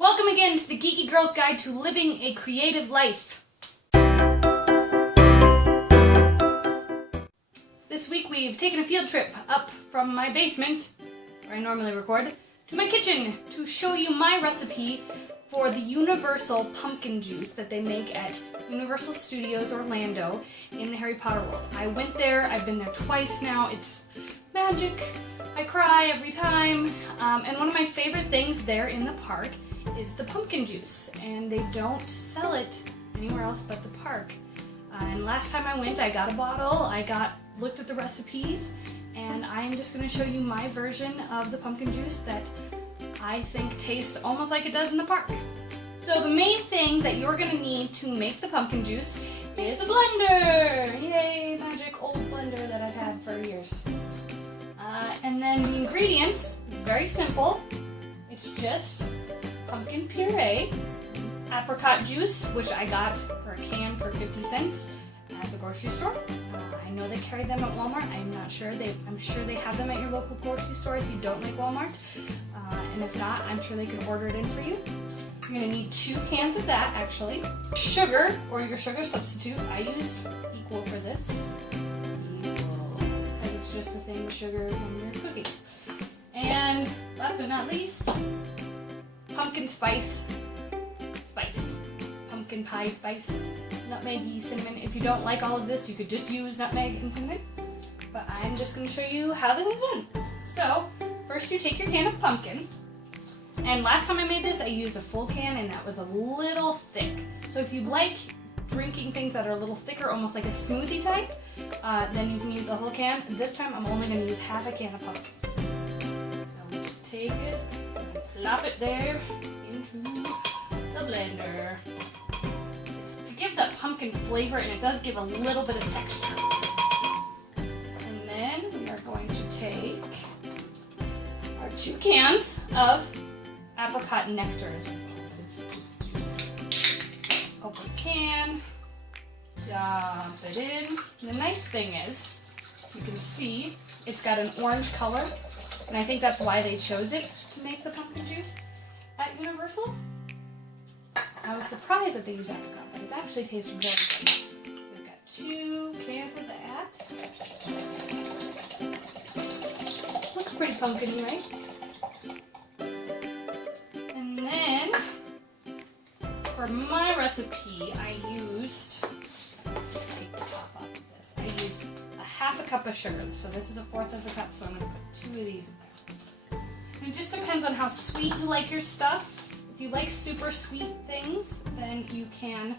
Welcome again to the Geeky Girl's Guide to Living a Creative Life. This week we've taken a field trip up from my basement, where I normally record, to my kitchen to show you my recipe for the Universal Pumpkin Juice that they make at Universal Studios Orlando in the Harry Potter world. I went there, I've been there twice now, it's magic, I cry every time, and one of my favorite things there in the park is the pumpkin juice, and they don't sell it anywhere else but the park. And last time I went, I got a bottle, looked at the recipes, and I'm just going to show you my version of the pumpkin juice that I think tastes almost like it does in the park. So the main thing that you're going to need to make the pumpkin juice is a blender! Yay, magic old blender that I've had for years. And then the ingredients is very simple. It's just pumpkin puree, apricot juice, which I got for a can for 50 cents at the grocery store. I know they carry them at Walmart. I'm not sure. I'm sure they have them at your local grocery store if you don't like Walmart. And if not, I'm sure they can order it in for you. You're going to need 2 cans of that, actually. Sugar, or your sugar substitute. I used equal for this. Equal. Because it's just the same sugar when you're cooking. And last but not least, pumpkin spice, pumpkin pie spice, nutmeg, cinnamon. If you don't like all of this, you could just use nutmeg and cinnamon. But I'm just going to show you how this is done. So, first you take your can of pumpkin. And last time I made this, I used a full can, and that was a little thick. So if you like drinking things that are a little thicker, almost like a smoothie type, then you can use the whole can. This time I'm only going to use half a can of pumpkin. So just take it, plop it there into the blender. It's to give that pumpkin flavor, and it does give a little bit of texture. And then we are going to take our 2 cans of apricot nectar, as we call it. It's just juice. Open the can, dump it in. And the nice thing is, you can see it's got an orange color, and I think that's why they chose it to make the pumpkin juice at Universal. I was surprised that they used apricot, but it actually tastes very good. So we've got 2 cans of that. Looks pretty pumpkin-y, right? And then, for my recipe, I used, just take the top off of this, I used a half a cup of sugar. So this is a 1/4 of a cup, so I'm going to put 2 of these in there. And it just depends on how sweet you like your stuff. If you like super sweet things, then you can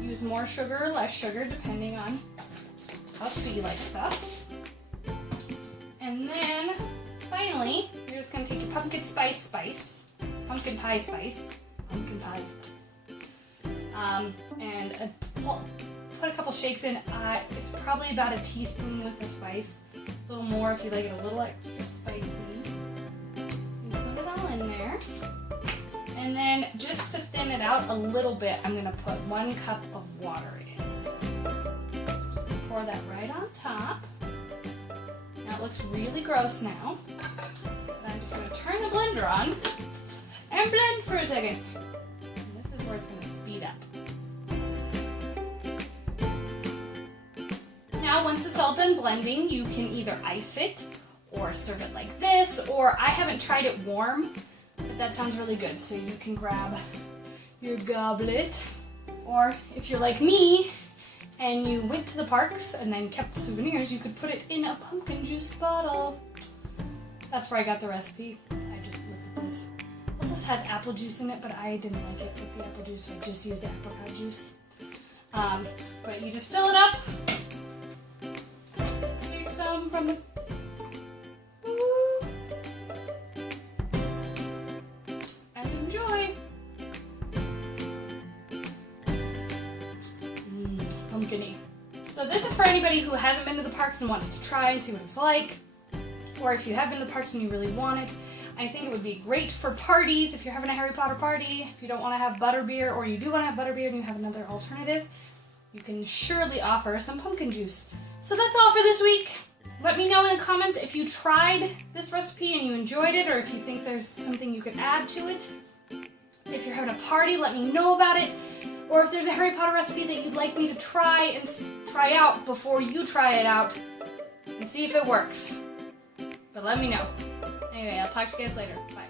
use more sugar or less sugar, depending on how sweet you like stuff. And then, finally, you're just going to take your pumpkin pie spice, and put a couple shakes in. It's probably about a teaspoon with the spice. A little more if you like it a little extra spicy. You put it all in there. And then, just to thin it out a little bit, I'm going to put 1 cup of water in. Just pour that right on top. Now it looks really gross now. But I'm just going to turn the blender on and blend for a second. And this is where it's going to speed up. Now once it's all done blending, you can either ice it or serve it like this, or I haven't tried it warm, but that sounds really good. So you can grab your goblet, or if you're like me and you went to the parks and then kept souvenirs, you could put it in a pumpkin juice bottle. That's where I got the recipe. I just looked at this. This has apple juice in it, but I didn't like it with the apple juice, so I just used the apricot juice. But you just fill it up. Take some from the... and enjoy. Pumpkin-y. So this is for anybody who hasn't been to the parks and wants to try and see what it's like. Or if you have been to the parks and you really want it. I think it would be great for parties, if you're having a Harry Potter party, if you don't want to have butterbeer, or you do want to have butterbeer and you have another alternative, you can surely offer some pumpkin juice. So that's all for this week. Let me know in the comments if you tried this recipe and you enjoyed it, or if you think there's something you could add to it. If you're having a party, let me know about it. Or if there's a Harry Potter recipe that you'd like me to try out before you try it out and see if it works. But let me know. Anyway, I'll talk to you guys later. Bye.